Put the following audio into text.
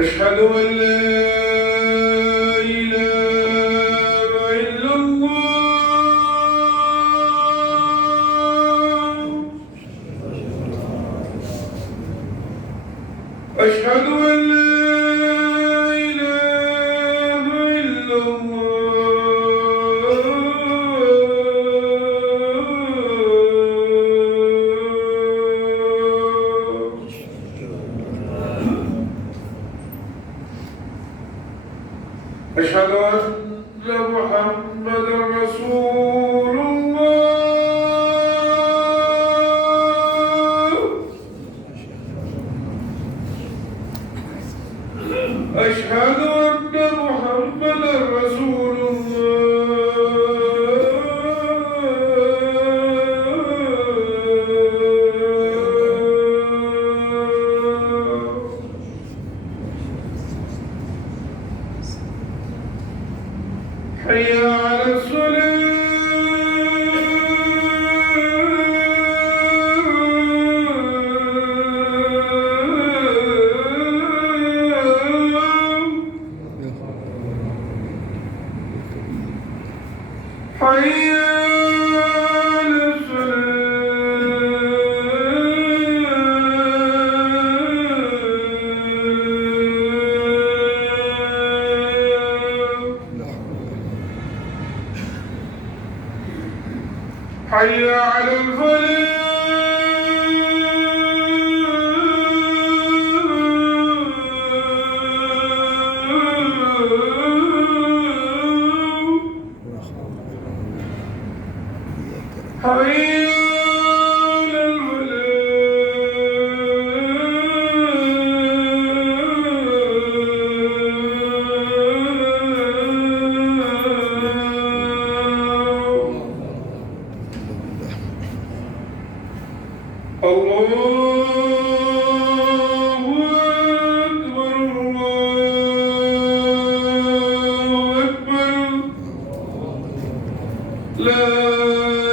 أشهد أن لا إله إلا الله. أشهد أن لا إله إلا الله. أشهد أن محمدًا رسول الله. أشهد أن محمدًا رسول الله. حي على الصلاة. حي على الصلاة. حي على الفلاح. حي على الفلاح. الله أكبر. الله أكبر. لا